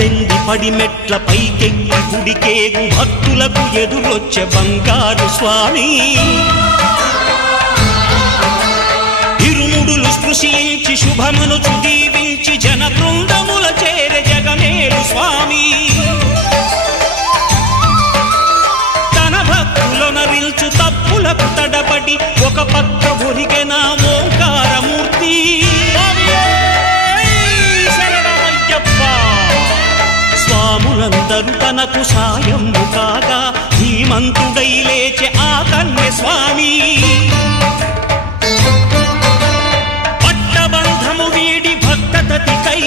పద్దెంది పడిమెట్ల పైకెక్కి గుడికేగు భక్తులకు ఎదురొచ్చే బంగారు స్వామి ఇరుముడులు స్పృశించి శుభమనుచు దీవించి జన బృందముల చేరే జగమేలు స్వామి తన భక్తులనరిల్చు తప్పులకు తడబడి ఒక పక్క ఒరిగెన ఓంకారమూర్తి స్వాములందరూ తనకు సాయము కాగా ధీమంతుడై లేచే ఆ కన్య స్వామి పట్టబంధము వీడి భక్తతతికై